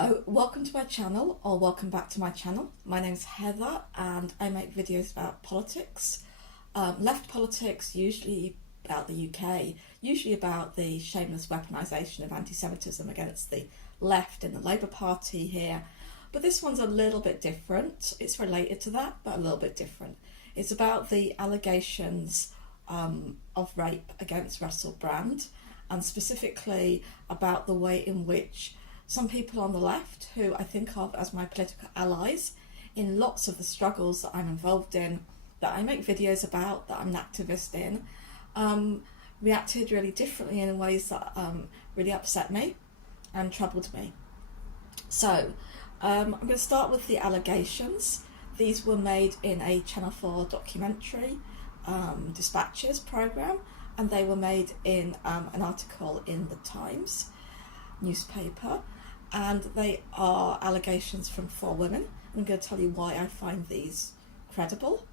Hello, welcome to my channel, or welcome back to my channel. My name's Heather and I make videos about politics, left politics, usually about the UK, usually about the shameless weaponisation of anti-Semitism against the left in the Labour Party here. But this one's a little bit different. It's related to that, but a little bit different. It's about the allegations of rape against Russell Brand, and specifically about the way in which some people on the left, who I think of as my political allies in lots of the struggles that I'm involved in, that I make videos about, that I'm an activist in, reacted really differently in ways that really upset me and troubled me. So I'm going to start with the allegations. These were made in a Channel 4 documentary, Dispatches programme, and they were made in an article in the Times newspaper, and they are allegations from 4 women. I'm going to tell you why I find these credible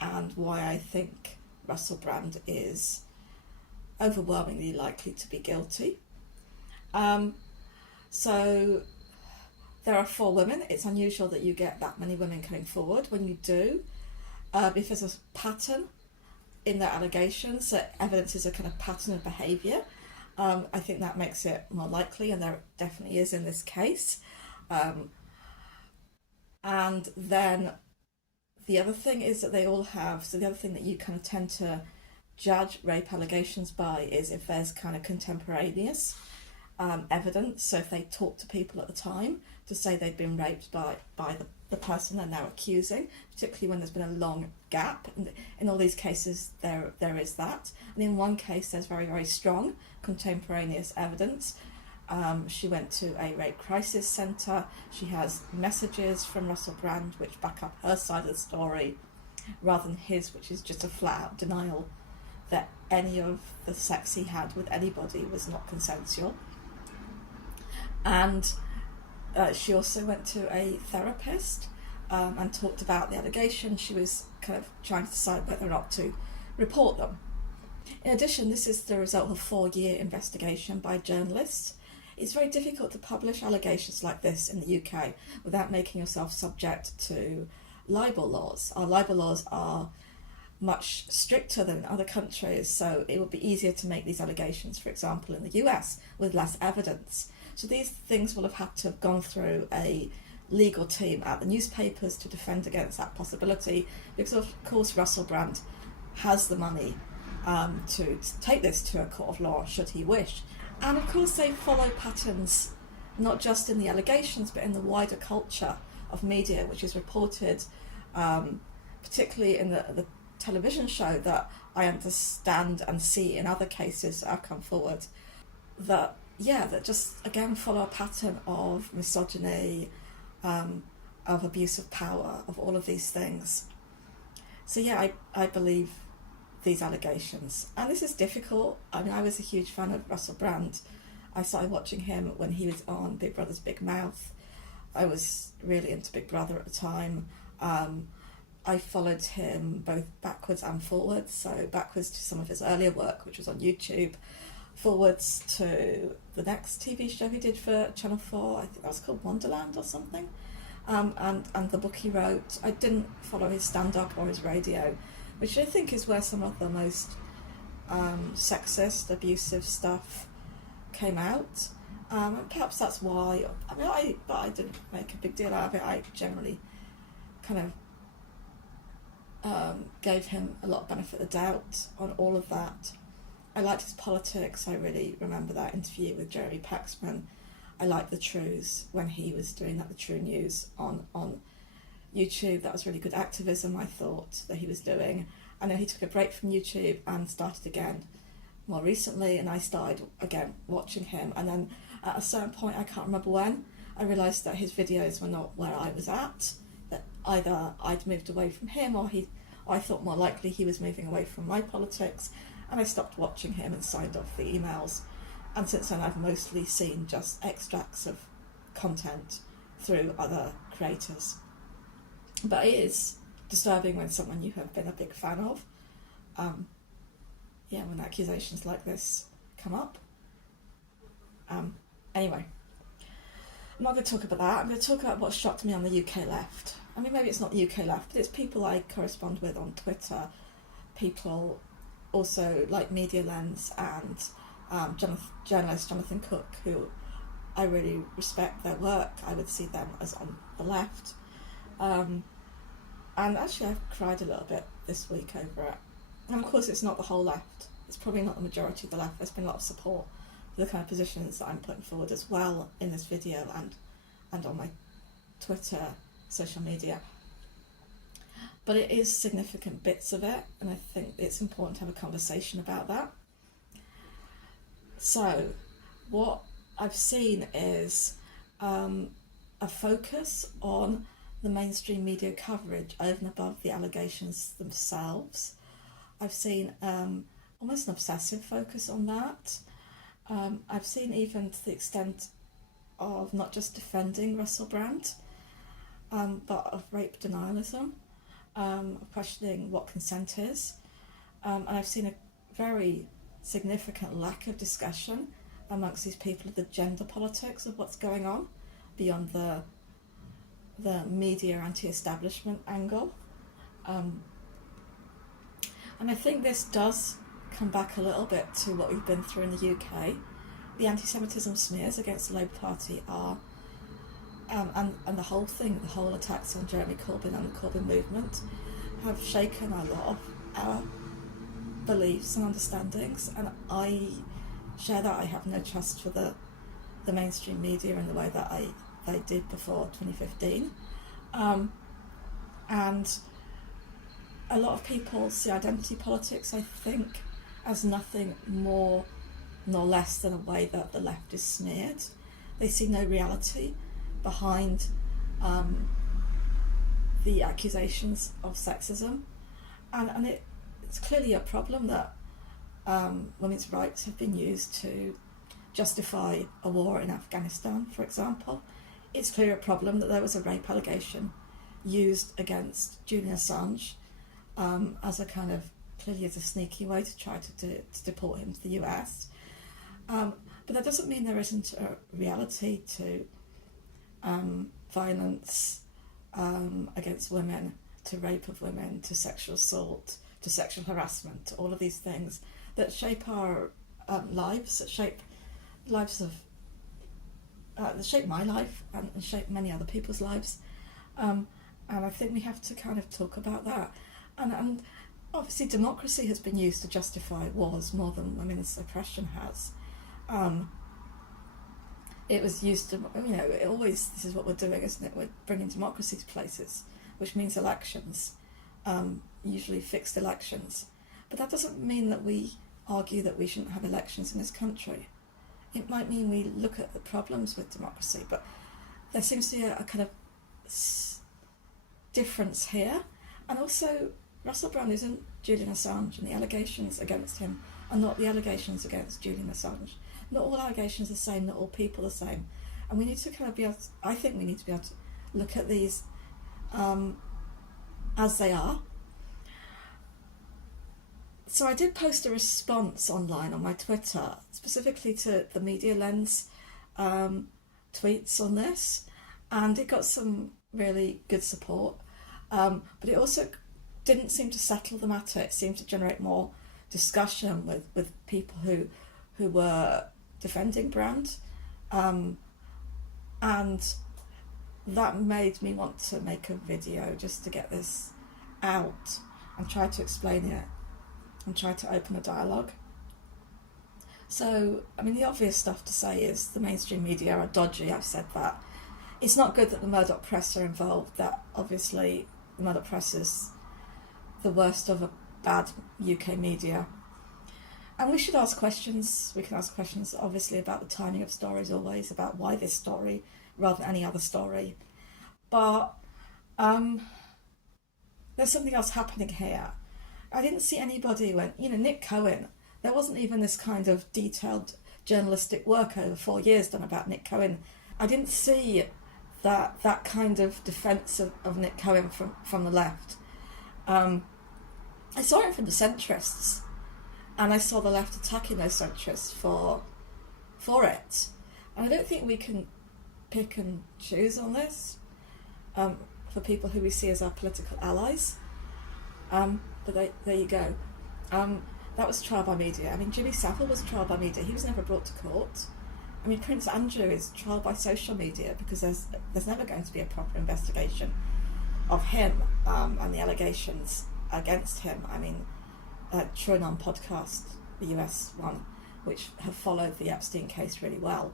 and why I think Russell Brand is overwhelmingly likely to be guilty. So there are 4 women. It's unusual that you get that many women coming forward. When you do, if there's a pattern in their allegations, that evidence is a kind of pattern of behaviour, I think that makes it more likely, and there definitely is in this case. And then the other thing is that they all have, so the other thing that you kind of tend to judge rape allegations by is if there's kind of contemporaneous evidence. So if they talk to people at the time to say they'd been raped by the person they're now accusing, particularly when there's been a long gap. In all these cases, there is that. And in one case, there's very, very strong contemporaneous evidence. She went to a rape crisis centre. She has messages from Russell Brand which back up her side of the story, rather than his, which is just a flat-out denial that any of the sex he had with anybody was not consensual. And she also went to a therapist and talked about the allegations. She was kind of trying to decide whether or not to report them. In addition, this is the result of a 4-year investigation by journalists. It's very difficult to publish allegations like this in the UK without making yourself subject to libel laws. Our libel laws are much stricter than in other countries, so it would be easier to make these allegations, for example, in the US with less evidence. So these things will have had to have gone through a legal team at the newspapers to defend against that possibility, because of course Russell Brand has the money to take this to a court of law should he wish. And of course they follow patterns not just in the allegations but in the wider culture of media, which is reported particularly in the television show that I understand and see in other cases that have come forward, that just again follow a pattern of misogyny, of abuse of power, of all of these things. So yeah, I believe these allegations, and this is difficult. I mean, I was a huge fan of Russell Brand. I started watching him when he was on Big Brother's Big Mouth. I was really into Big Brother at the time. I followed him both backwards and forwards, so backwards to some of his earlier work, which was on YouTube, forwards to the next TV show he did for Channel 4, I think that was called Wonderland or something, and the book he wrote. I didn't follow his stand-up or his radio, which I think is where some of the most sexist, abusive stuff came out. And perhaps that's why, I didn't make a big deal out of it. I generally kind of gave him a lot of benefit of the doubt on all of that. I liked his politics. I really remember that interview with Jeremy Paxman. I liked the Trues when he was doing that, the True News on YouTube. That was really good activism, I thought, that he was doing. I know he took a break from YouTube and started again more recently, and I started again watching him. And then at a certain point, I can't remember when, I realised that his videos were not where I was at, that either I'd moved away from him or I thought more likely he was moving away from my politics, and I stopped watching him and signed off the emails. And since then I've mostly seen just extracts of content through other creators. But it is disturbing when someone you have been a big fan of, when accusations like this come up. Anyway, I'm not going to talk about that. I'm going to talk about what shocked me on the UK left. I mean, maybe it's not the UK left, but it's people I correspond with on Twitter, people also like Media Lens and journalist Jonathan Cook, who I really respect their work. I would see them as on the left. And actually I've cried a little bit this week over it. And of course it's not the whole left. It's probably not the majority of the left. There's been a lot of support for the kind of positions that I'm putting forward as well in this video and on my Twitter, social media. But it is significant bits of it, and I think it's important to have a conversation about that. So what I've seen is a focus on the mainstream media coverage over and above the allegations themselves. I've seen almost an obsessive focus on that. I've seen even to the extent of not just defending Russell Brand, but of rape denialism, of questioning what consent is. And I've seen a very significant lack of discussion amongst these people of the gender politics of what's going on beyond the media anti-establishment angle. And I think this does come back a little bit to what we've been through in the UK. The anti-Semitism smears against the Labour Party are, and the whole thing, the whole attacks on Jeremy Corbyn and the Corbyn movement have shaken a lot of our beliefs and understandings, and I share that. I have no trust for the mainstream media in the way that they did before 2015. And a lot of people see identity politics, I think, as nothing more nor less than a way that the left is smeared. They see no reality behind the accusations of sexism, and it's clearly a problem that women's rights have been used to justify a war in Afghanistan, for example. It's clearly a problem that there was a rape allegation used against Julian Assange as a kind of, clearly as a sneaky way to try to deport him to the US. But that doesn't mean there isn't a reality to violence against women, to rape of women, to sexual assault, to sexual harassment, to all of these things that shape our lives, that shape lives of, that shape my life and shape many other people's lives. And I think we have to kind of talk about that. And obviously democracy has been used to justify wars more than women's oppression has. It was used to, it always, this is what we're doing, isn't it? We're bringing democracy to places, which means elections, usually fixed elections. But that doesn't mean that we argue that we shouldn't have elections in this country. It might mean we look at the problems with democracy, but there seems to be a kind of difference here. And also, Russell Brand isn't Julian Assange, and the allegations against him are not the allegations against Julian Assange. Not all allegations are the same, not all people are the same. And we need to kind of be able to, I think we need to be able to look at these as they are. So I did post a response online on my Twitter, specifically to the Media Lens tweets on this, and it got some really good support. But it also didn't seem to settle the matter. It seemed to generate more discussion with people who were defending Brand, and that made me want to make a video just to get this out and try to explain it and try to open a dialogue. So, I mean, the obvious stuff to say is the mainstream media are dodgy. I've said that. It's not good that the Murdoch press are involved. That obviously the Murdoch press is the worst of a bad UK media. And we should ask questions. We can ask questions, obviously, about the timing of stories, always, about why this story rather than any other story. But there's something else happening here. I didn't see anybody when, Nick Cohen, there wasn't even this kind of detailed journalistic work over 4 years done about Nick Cohen. I didn't see that kind of defence of Nick Cohen from the left. I saw it from the centrists, and I saw the left attacking those centrists for it. And I don't think we can pick and choose on this for people who we see as our political allies. But there you go. That was trial by media. I mean, Jimmy Savile was trial by media. He was never brought to court. I mean, Prince Andrew is trial by social media because there's never going to be a proper investigation of him and the allegations against him. I mean, TrueAnon podcast, the US one, which have followed the Epstein case really well.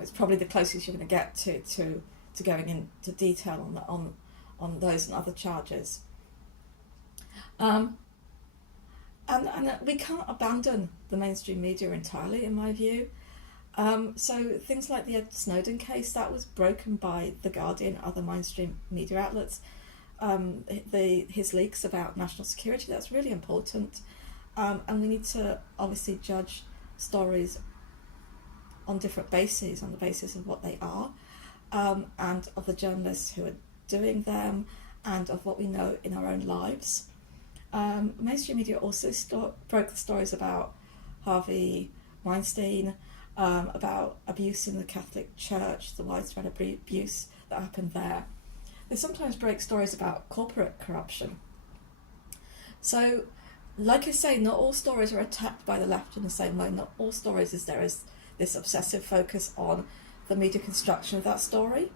It's probably the closest you're going to get to going into detail on those and other charges. And we can't abandon the mainstream media entirely, in my view. So things like the Ed Snowden case, that was broken by The Guardian and other mainstream media outlets. His leaks about national security, that's really important. And we need to obviously judge stories on different bases, on the basis of what they are, and of the journalists who are doing them, and of what we know in our own lives. Mainstream media also broke the stories about Harvey Weinstein, about abuse in the Catholic Church, the widespread abuse that happened there. They sometimes break stories about corporate corruption. So, like I say, not all stories are attacked by the left in the same way. Not all stories is this obsessive focus on the media construction of that story.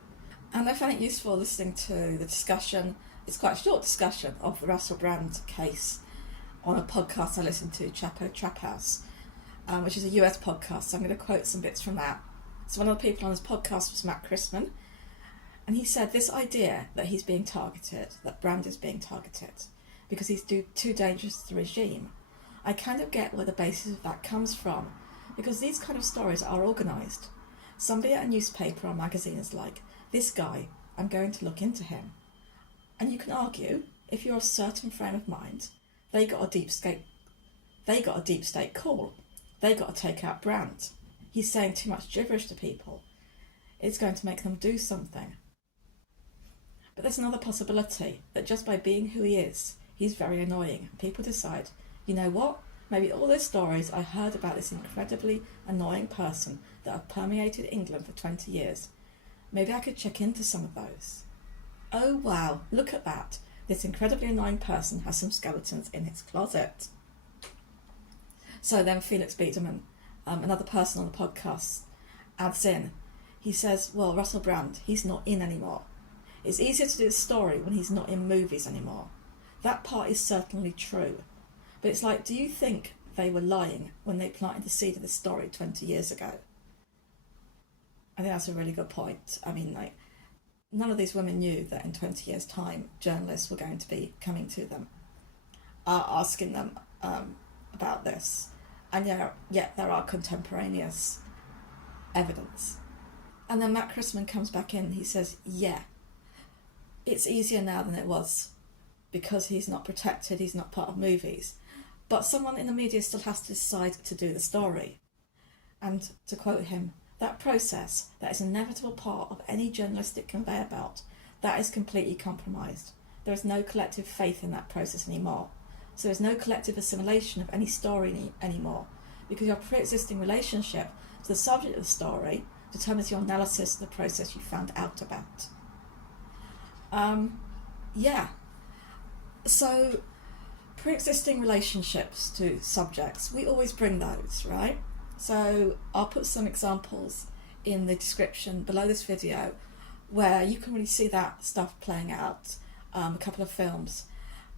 And I find it useful listening to the discussion. It's quite a short discussion of the Russell Brand case on a podcast I listened to, Chapo Traphouse, which is a US podcast. So I'm going to quote some bits from that. So one of the people on this podcast was Matt Chrisman, and he said this idea that he's being targeted, that Brand is being targeted, because he's too dangerous to the regime. I kind of get where the basis of that comes from, because these kind of stories are organised. Somebody at a newspaper or magazine is like, this guy, I'm going to look into him. And you can argue, if you're a certain frame of mind, they got a deep state call. They got to take out Brand. He's saying too much gibberish to people. It's going to make them do something. But there's another possibility, that just by being who he is, he's very annoying. People decide, you know what? Maybe all those stories I heard about this incredibly annoying person that have permeated England for 20 years, maybe I could check into some of those. Oh wow, look at that. This incredibly annoying person has some skeletons in his closet. So then Felix Biederman, another person on the podcast, adds in. He says, well, Russell Brand, he's not in anymore. It's easier to do a story when he's not in movies anymore. That part is certainly true. But it's like, do you think they were lying when they planted the seed of this story 20 years ago? I think that's a really good point. I mean, like, none of these women knew that in 20 years' time, journalists were going to be coming to them, asking them about this. And yet there are contemporaneous evidence. And then Matt Chrisman comes back in, he says, yeah, it's easier now than it was, because he's not protected, he's not part of movies. But someone in the media still has to decide to do the story. And to quote him, that process, that is an inevitable part of any journalistic conveyor belt, that is completely compromised. There is no collective faith in that process anymore. So there's no collective assimilation of any story anymore, because your pre-existing relationship to the subject of the story determines your analysis of the process you found out about. So pre-existing relationships to subjects, we always bring those, right? So I'll put some examples in the description below this video where you can really see that stuff playing out, a couple of films.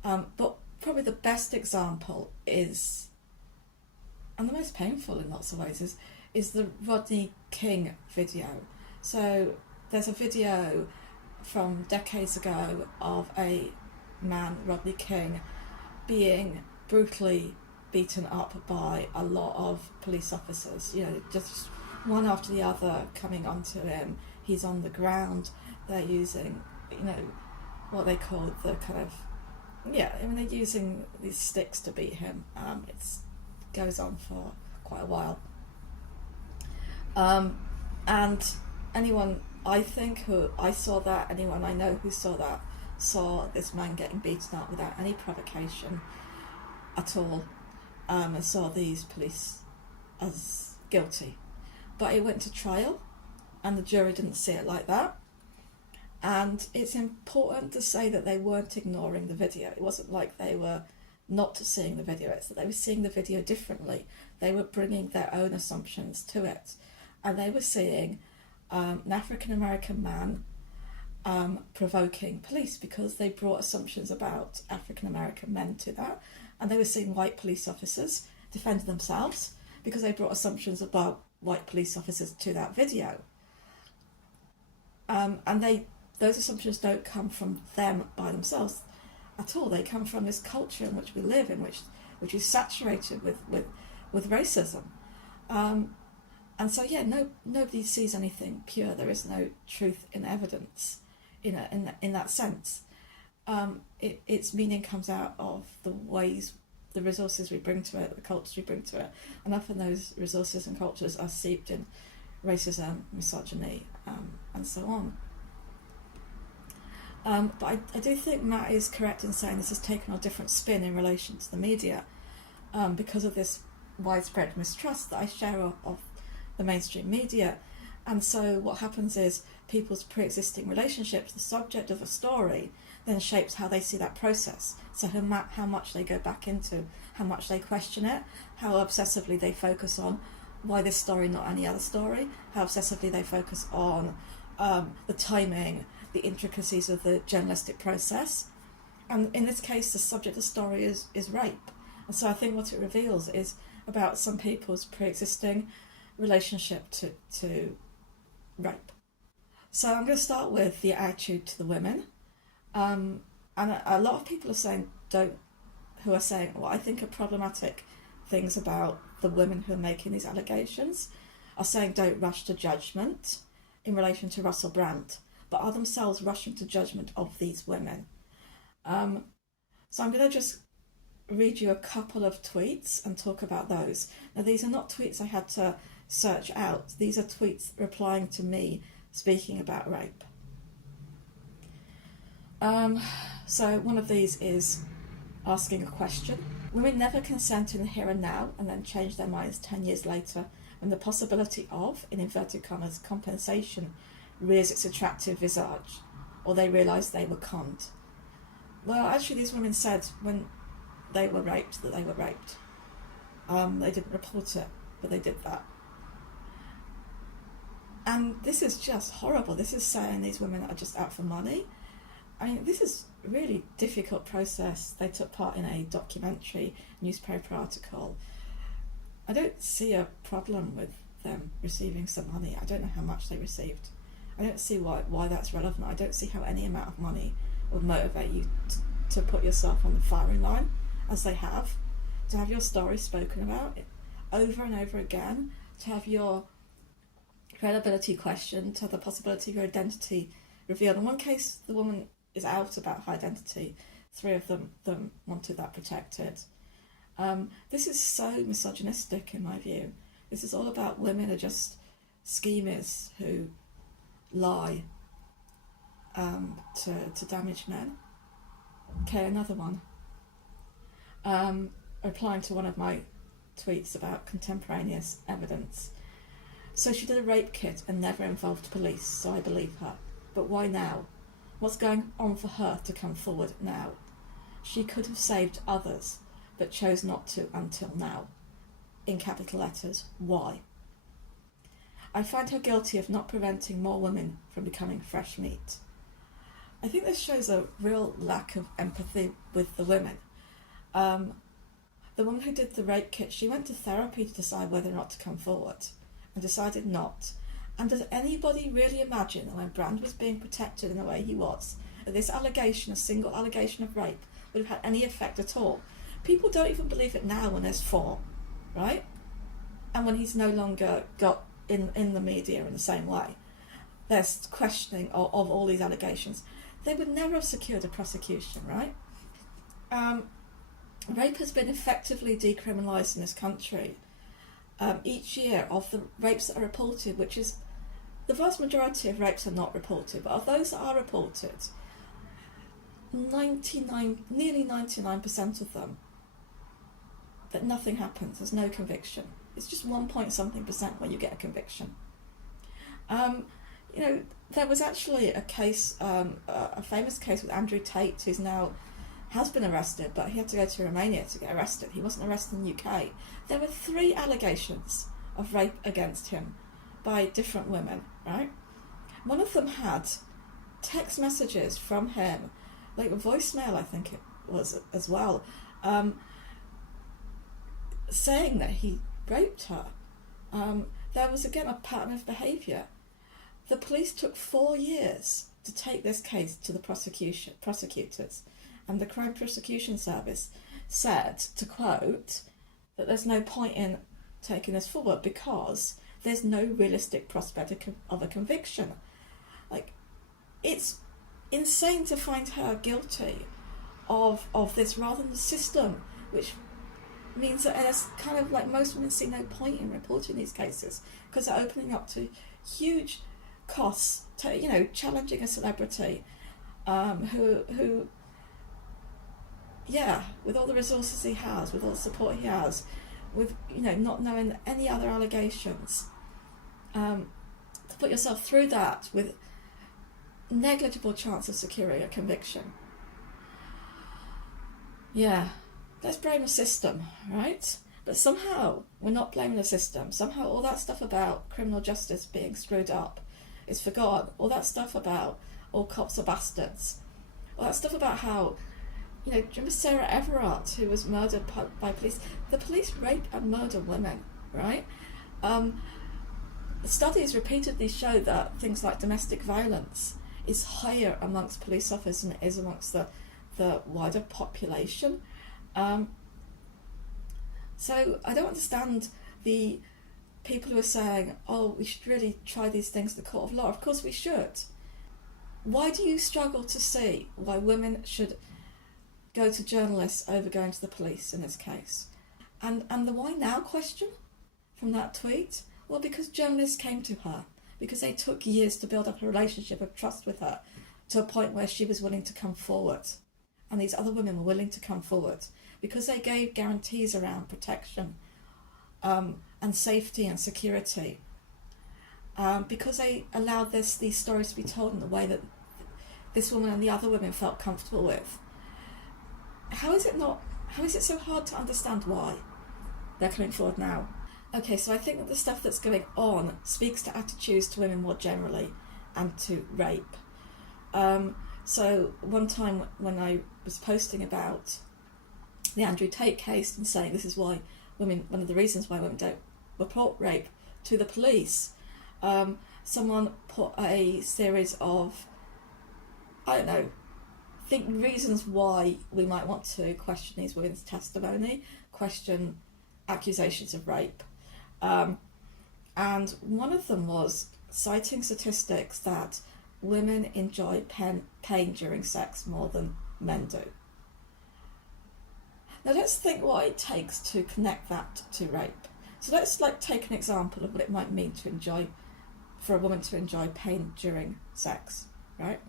But probably the best example is, and the most painful in lots of ways, is the Rodney King video. So there's a video from decades ago of a man, Rodney King, being brutally beaten up by a lot of police officers, just one after the other coming onto him. He's on the ground, they're using, what they call the kind of, they're using these sticks to beat him. It goes on for quite a while. And anyone anyone I know who saw that, saw this man getting beaten up without any provocation at all, and saw these police as guilty. But it went to trial, and the jury didn't see it like that. And it's important to say that they weren't ignoring the video. It wasn't like they were not seeing the video, it's that they were seeing the video differently. They were bringing their own assumptions to it. And they were seeing an African-American man provoking police because they brought assumptions about African-American men to that. And they were seeing white police officers defend themselves because they brought assumptions about white police officers to that video. And those assumptions don't come from them by themselves at all. They come from this culture in which we live, in which is saturated with racism. And so, yeah, nobody sees anything pure. There is no truth in evidence in that sense. Its meaning comes out of the ways, the resources we bring to it, the cultures we bring to it, and often those resources and cultures are seeped in racism, misogyny, and so on. But I do think Matt is correct in saying this has taken a different spin in relation to the media because of this widespread mistrust that I share of the mainstream media. And so what happens is people's pre-existing relationships, the subject of a story, then shapes how they see that process. So how much they go back into, how much they question it, how obsessively they focus on why this story, not any other story, how obsessively they focus on the timing, the intricacies of the journalistic process. And in this case, the subject of the story is rape. And so I think what it reveals is about some people's pre-existing relationship to rape. So I'm going to start with the attitude to the women. And a lot of people are saying, who are saying, well, I think are problematic things about the women who are making these allegations, are saying don't rush to judgment in relation to Russell Brand, but are themselves rushing to judgment of these women. So I'm going to just read you a couple of tweets and talk about those. Now, these are not tweets I had to search out. These are tweets replying to me speaking about rape. So one of these is asking a question. Women never consent in the here and now and then change their minds 10 years later when the possibility of, in inverted commas, compensation rears its attractive visage, or they realise they were conned. Well, actually these women said when they were raped that they were raped. They didn't report it, but they did that. And this is just horrible. This is saying these women are just out for money. I mean, this is a really difficult process. They took part in a documentary newspaper article. I don't see a problem with them receiving some money. I don't know how much they received. I don't see why that's relevant. I don't see how any amount of money would motivate you to put yourself on the firing line, as they have, to have your story spoken about over and over again, to have your credibility questioned, to have the possibility of your identity revealed. In one case, the woman is out about her identity. 3 of them wanted that protected. This is so misogynistic in my view. This is all about women are just schemers who lie to damage men. Okay, another one. Replying to one of my tweets about contemporaneous evidence. So she did a rape kit and never involved police, so I believe her. But why now? What's going on for her to come forward now? She could have saved others, but chose not to until now. In capital letters, why? I find her guilty of not preventing more women from becoming fresh meat. I think this shows a real lack of empathy with the women. The woman who did the rape kit, she went to therapy to decide whether or not to come forward, and decided not. And does anybody really imagine that when Brand was being protected in the way he was, that this allegation, a single allegation of rape, would have had any effect at all? People don't even believe it now when there's 4, right? And when he's no longer got in the media in the same way. There's questioning of all these allegations. They would never have secured a prosecution, right? Rape has been effectively decriminalised in this country. Each year of the rapes that are reported, which is the vast majority of rapes are not reported, but of those that are reported, nearly 99% of them, that nothing happens, there's no conviction. It's just 1 point something % when you get a conviction. You know, there was actually a case, a famous case with Andrew Tate, who's now has been arrested, but he had to go to Romania to get arrested. He wasn't arrested in the UK. There were 3 allegations of rape against him by different women, right? One of them had text messages from him, like a voicemail, I think it was as well, saying that he raped her. There was again a pattern of behaviour. The police took 4 years to take this case to the prosecutors, and the Crime Prosecution Service said, to quote, that there's no point in taking this forward because there's no realistic prospect of a conviction. Like, it's insane to find her guilty of this rather than the system, which means that it's kind of like most women see no point in reporting these cases because they're opening up to huge costs, to, you know, challenging a celebrity who yeah, with all the resources he has, with all the support he has, with, you know, not knowing any other allegations, to put yourself through that with negligible chance of securing a conviction. Yeah, let's blame the system, right? But somehow we're not blaming the system. Somehow all that stuff about criminal justice being screwed up is forgotten. All that stuff about all cops are bastards. All that stuff about how, you know, do you remember Sarah Everard, who was murdered by police? The police rape and murder women, right? Studies repeatedly show that things like domestic violence is higher amongst police officers than it is amongst the wider population. So I don't understand the people who are saying, oh, we should really try these things in the court of law. Of course we should. Why do you struggle to see why women should go to journalists over going to the police in this case? And the why now question from that tweet? Well, because journalists came to her, because they took years to build up a relationship of trust with her to a point where she was willing to come forward. And these other women were willing to come forward because they gave guarantees around protection and safety and security. Because they allowed these stories to be told in the way that this woman and the other women felt comfortable with. How is it so hard to understand why they're coming forward now? Okay, so I think that the stuff that's going on speaks to attitudes to women more generally and to rape. So one time when I was posting about the Andrew Tate case and saying this is why women, one of the reasons why women don't report rape to the police, someone put a series of, I don't know, reasons why we might want to question these women's testimony, question accusations of rape. And one of them was citing statistics that women enjoy pain during sex more than men do. Now let's think what it takes to connect that to rape. So let's take an example of what it might mean for a woman to enjoy pain during sex, right?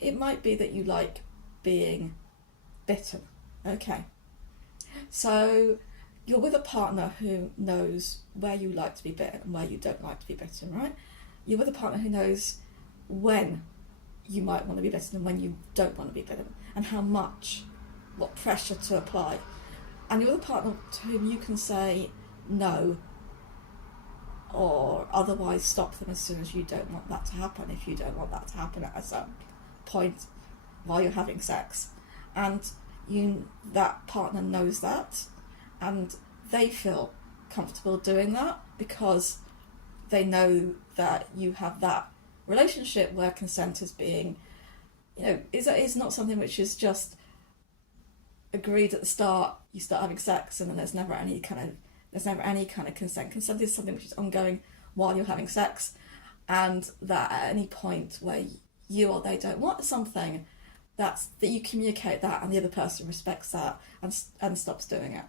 It might be that you like being bitten. Okay. So you're with a partner who knows where you like to be bitten and where you don't like to be bitten, right? You're with a partner who knows when you might want to be bitten and when you don't want to be bitten, and how much, what pressure to apply. And you're with a partner to whom you can say no or otherwise stop them as soon as you don't want that to happen, if you don't want that to happen at a certain point while you're having sex. And that partner knows that, and they feel comfortable doing that because they know that you have that relationship where consent is being, is not something which is just agreed at the start. You start having sex and then there's never any kind of consent. Consent is something which is ongoing while you're having sex, and that at any point where you or they don't want something, that you communicate that and the other person respects that and stops doing it.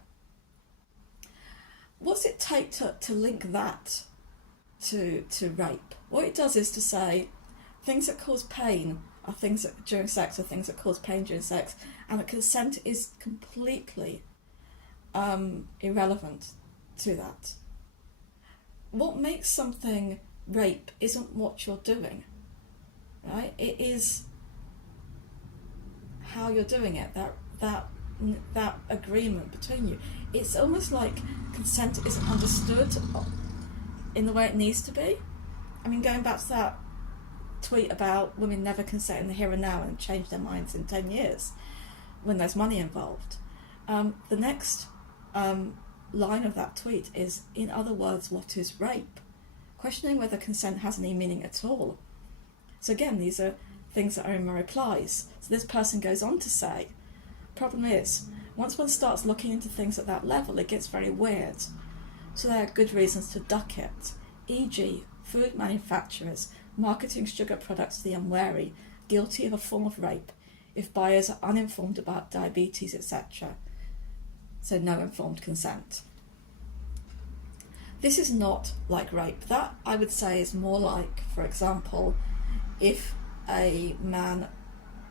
What's it take to link that to rape? What it does is to say things that cause pain are things that during sex are things that cause pain during sex, and that consent is completely irrelevant to that. What makes something rape isn't what you're doing, right? It is how you're doing it, that agreement between you. It's almost like consent isn't understood in the way it needs to be. I mean, going back to that tweet about women never consent in the here and now and change their minds in 10 years when there's money involved. The next line of that tweet is, in other words, what is rape? Questioning whether consent has any meaning at all. So again, these are things that are in my replies. So this person goes on to say, problem is, once one starts looking into things at that level, it gets very weird. So there are good reasons to duck it, e.g. food manufacturers marketing sugar products to the unwary, guilty of a form of rape, if buyers are uninformed about diabetes, etc. So no informed consent. This is not like rape. That, I would say, is more like, for example, if a man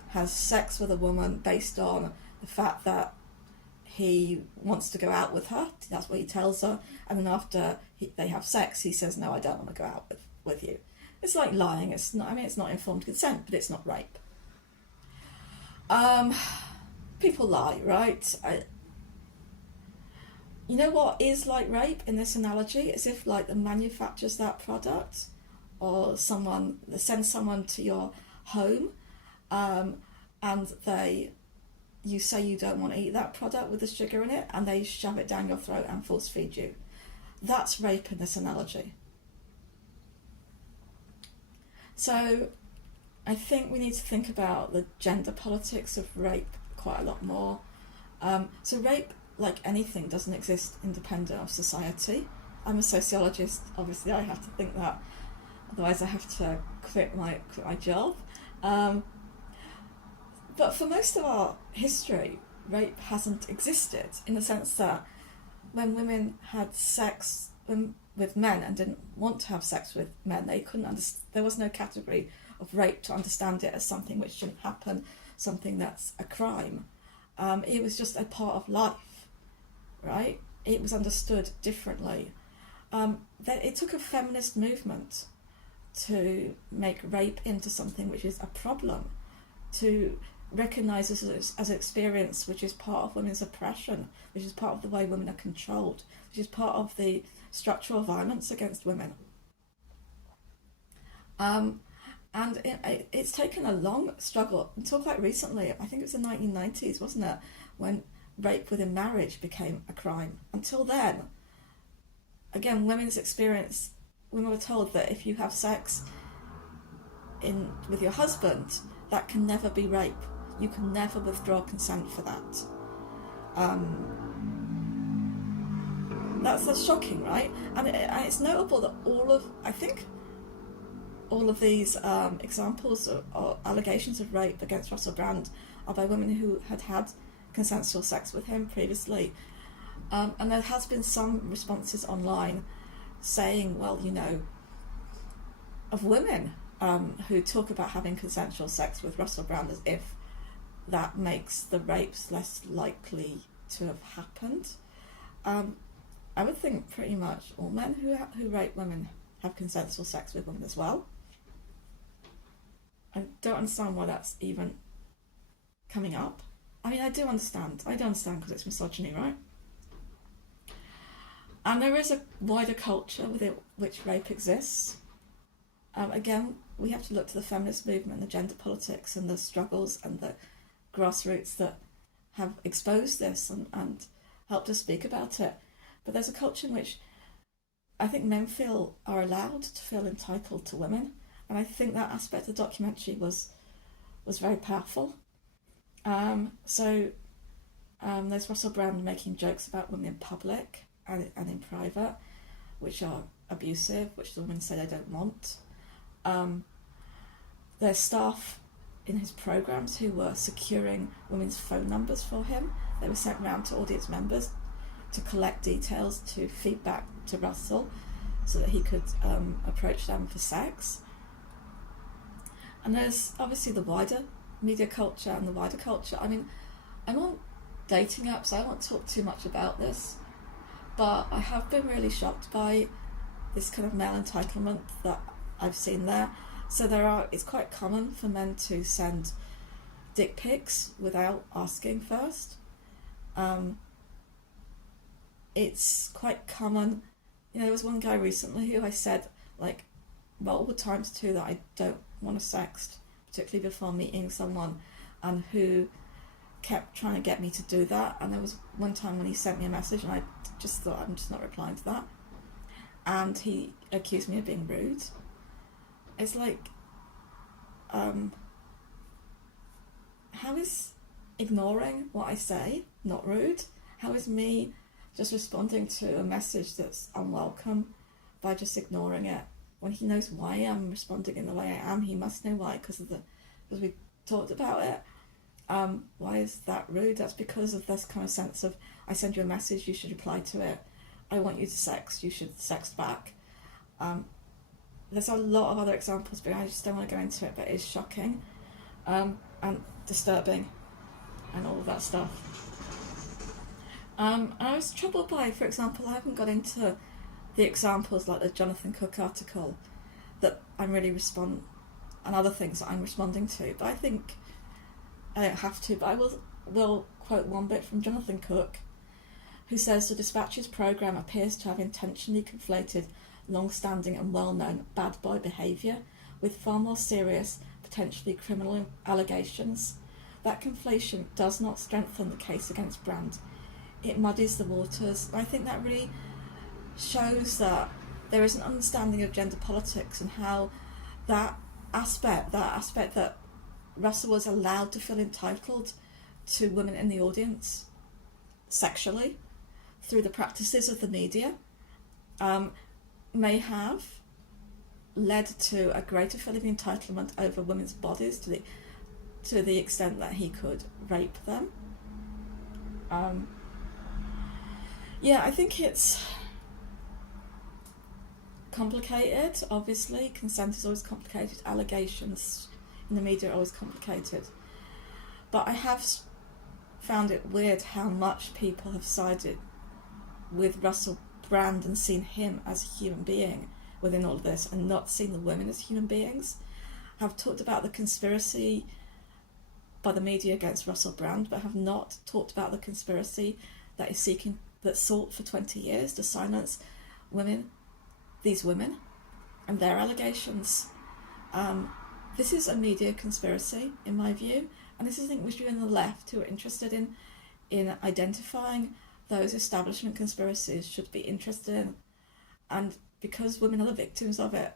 has sex with a woman based on the fact that he wants to go out with her, that's what he tells her, and then after they have sex, he says, no, I don't want to go out with you. It's like lying. It's not, I mean, it's not informed consent, but it's not rape. People lie, right? You know what is like rape in this analogy? It's if like the manufacturers that product, or someone sends someone to your home, and you say you don't want to eat that product with the sugar in it, and they shove it down your throat and force feed you. That's rape in this analogy. So I think we need to think about the gender politics of rape quite a lot more. So rape, like anything, doesn't exist independent of society. I'm a sociologist, obviously I have to think that, otherwise I have to quit my job. But for most of our history, rape hasn't existed, in the sense that when women had sex with men and didn't want to have sex with men, they couldn't understand. There was no category of rape to understand it as something which shouldn't happen, something that's a crime. It was just a part of life, right? It was understood differently. It took a feminist movement to make rape into something which is a problem, to recognise this as an experience which is part of women's oppression, which is part of the way women are controlled, which is part of the structural violence against women. And it's taken a long struggle until quite recently. I think it was the 1990s, wasn't it, when rape within marriage became a crime. Until then, again, women's experience, women were told that if you have sex with your husband, that can never be rape. You can never withdraw consent for that. That's shocking, right? And it's notable that all of these examples or allegations of rape against Russell Brand are by women who had consensual sex with him previously. And there has been some responses online saying, well, you know, of women who talk about having consensual sex with Russell Brand as if that makes the rapes less likely to have happened. I would think pretty much all men who rape women have consensual sex with women as well. I don't understand why that's even coming up. I mean, I do understand because it's misogyny, right? And there is a wider culture within which rape exists. Again, we have to look to the feminist movement, the gender politics and the struggles and the grassroots that have exposed this and helped us speak about it. But there's a culture in which I think men are allowed to feel entitled to women, and I think that aspect of the documentary was very powerful. There's Russell Brand making jokes about women in public and in private, which are abusive, which the women say they don't want. There's staff in his programs who were securing women's phone numbers for him. They were sent round to audience members to collect details to feed back to Russell so that he could approach them for sex. And there's obviously the wider media culture and the wider culture. I mean, I'm on dating apps, I won't talk too much about this, but I have been really shocked by this kind of male entitlement that I've seen there. So it's quite common for men to send dick pics without asking first. It's quite common. There was one guy recently who I said, like, multiple times too, that I don't want to sext, particularly before meeting someone, and who kept trying to get me to do that. And there was one time when he sent me a message and I just thought, I'm just not replying to that, and he accused me of being rude. It's like, how is ignoring what I say not rude? How is me just responding to a message that's unwelcome by just ignoring it? When he knows why I'm responding in the way I am, he must know why, because we talked about it. Why is that rude? That's because of this kind of sense of, I send you a message, you should reply to it. I want you to sext, you should sext back. There's a lot of other examples, but I just don't want to go into it, but it is shocking and disturbing and all of that stuff. And I was troubled by, for example, I haven't got into the examples like the Jonathan Cook article that I'm really and other things that I'm responding to, but I think I don't have to, but I will quote one bit from Jonathan Cook, who says the Dispatches programme appears to have intentionally conflated long-standing and well-known bad boy behaviour with far more serious, potentially criminal allegations. That conflation does not strengthen the case against Brand. It muddies the waters. I think that really shows that there is an understanding of gender politics and how that aspect that Russell was allowed to feel entitled to women in the audience sexually through the practices of the media may have led to a greater feeling of entitlement over women's bodies to the extent that he could rape them. I think it's complicated. Obviously, consent is always complicated. Allegations in the media are always complicated. But I have found it weird how much people have sided with Russell Brand and seen him as a human being within all of this and not seen the women as human beings. I've talked about the conspiracy by the media against Russell Brand, but have not talked about the conspiracy that sought for 20 years to silence these women and their allegations. This is a media conspiracy, in my view, and this is something which you on the left who are interested in identifying those establishment conspiracies should be interested in. And because women are the victims of it,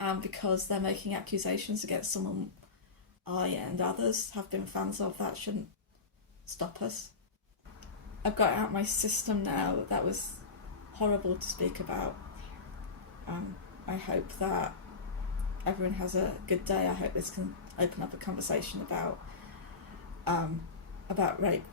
and because they're making accusations against someone I and others have been fans of, that shouldn't stop us. I've got out my system now. That was horrible to speak about. I hope that everyone has a good day. I hope this can open up a conversation about rape.